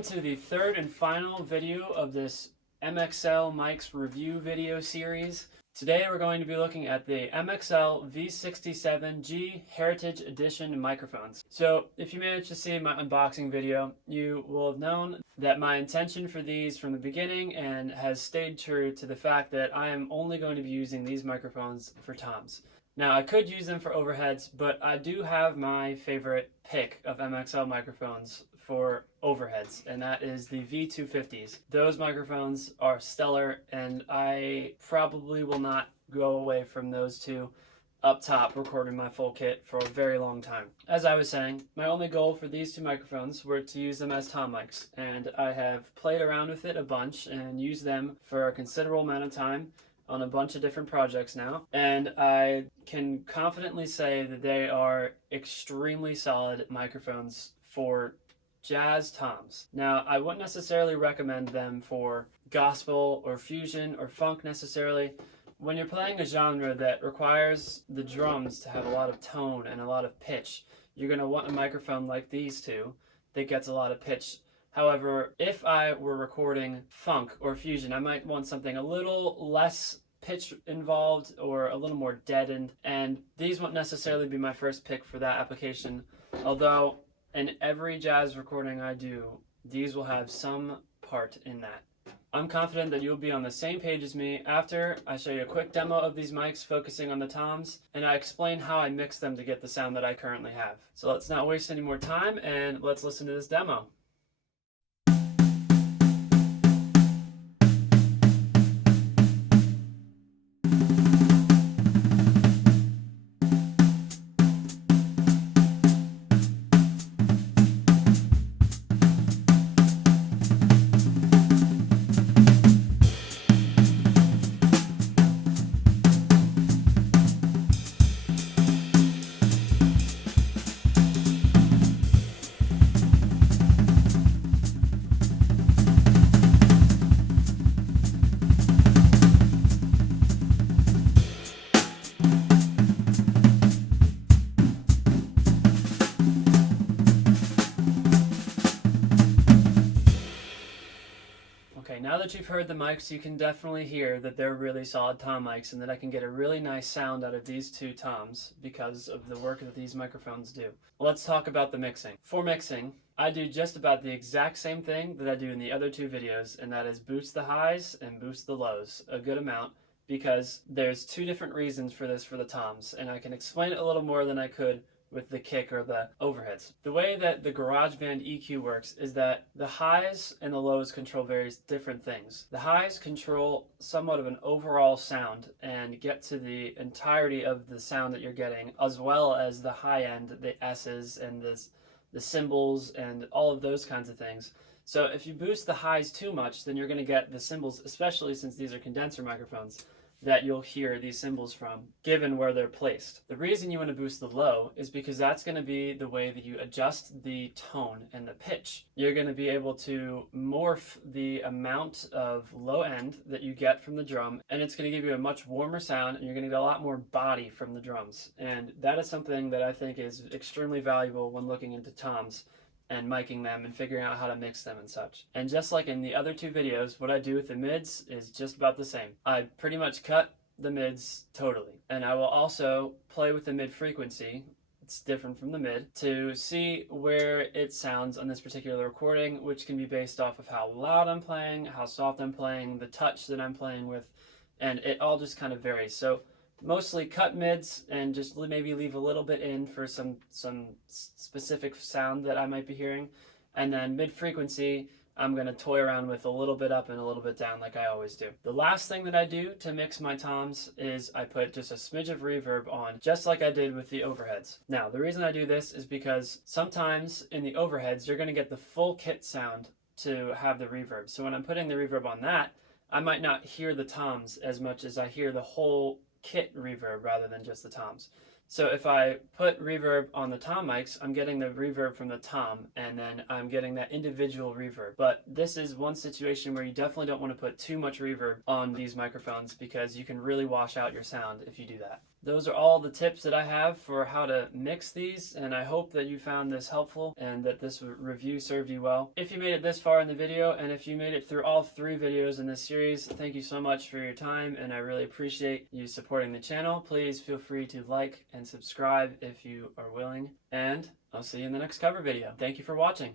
Welcome to the third and final video of this MXL mics review video series. Today we're going to be looking at the MXL V67G Heritage Edition microphones. So if you managed to see my unboxing video, you will have known that my intention for these from the beginning and has stayed true to the fact that I am only going to be using these microphones for toms. Now, I could use them for overheads, but I do have my favorite pick of MXL microphones for overheads, and that is the V250s. Those microphones are stellar, and I probably will not go away from those two up top recording my full kit for a very long time. As I was saying, my only goal for these two microphones were to use them as tom mics, and I have played around with it a bunch and used them for a considerable amount of time on a bunch of different projects now, and I can confidently say that they are extremely solid microphones for jazz toms. Now, I wouldn't necessarily recommend them for gospel or fusion or funk necessarily. When you're playing a genre that requires the drums to have a lot of tone and a lot of pitch, you're going to want a microphone like these two that gets a lot of pitch. However, if I were recording funk or fusion, I might want something a little less pitch involved or a little more deadened, and these won't necessarily be my first pick for that application, although in every jazz recording I do, these will have some part in that. I'm confident that you'll be on the same page as me after I show you a quick demo of these mics focusing on the toms, and I explain how I mix them to get the sound that I currently have. So let's not waste any more time and let's listen to this demo. Okay, now that you've heard the mics, you can definitely hear that they're really solid tom mics and that I can get a really nice sound out of these two toms because of the work that these microphones do. Let's talk about the mixing. For mixing, I do just about the exact same thing that I do in the other two videos, and that is boost the highs and boost the lows a good amount, because there's two different reasons for this for the toms, and I can explain it a little more than I could with the kick or the overheads. The way that the GarageBand EQ works is that the highs and the lows control various different things. The highs control somewhat of an overall sound and get to the entirety of the sound that you're getting, as well as the high end, the S's and the cymbals and all of those kinds of things. So if you boost the highs too much, then you're going to get the cymbals, especially since these are condenser microphones, that you'll hear these cymbals from, given where they're placed. The reason you want to boost the low is because that's going to be the way that you adjust the tone and the pitch. You're going to be able to morph the amount of low end that you get from the drum, and it's going to give you a much warmer sound, and you're going to get a lot more body from the drums. And that is something that I think is extremely valuable when looking into toms and miking them and figuring out how to mix them and such. And just like in the other two videos, what I do with the mids is just about the same. I pretty much cut the mids totally. And I will also play with the mid frequency, it's different from the mid, to see where it sounds on this particular recording, which can be based off of how loud I'm playing, how soft I'm playing, the touch that I'm playing with, and it all just kind of varies. So mostly cut mids and just maybe leave a little bit in for some specific sound that I might be hearing. And then mid frequency, I'm going to toy around with a little bit up and a little bit down like I always do. The last thing that I do to mix my toms is I put just a smidge of reverb on, just like I did with the overheads. Now, the reason I do this is because sometimes in the overheads, you're going to get the full kit sound to have the reverb. So when I'm putting the reverb on that, I might not hear the toms as much as I hear the whole kit reverb rather than just the toms. So if I put reverb on the tom mics, I'm getting the reverb from the tom, and then I'm getting that individual reverb. But this is one situation where you definitely don't want to put too much reverb on these microphones because you can really wash out your sound if you do that. those are all the tips that I have for how to mix these, and I hope that you found this helpful and that this review served you well. If you made it this far in the video, and if you made it through all 3 videos in this series, thank you so much for your time, and I really appreciate you supporting the channel. Please feel free to like and subscribe if you are willing, and I'll see you in the next cover video. Thank you for watching.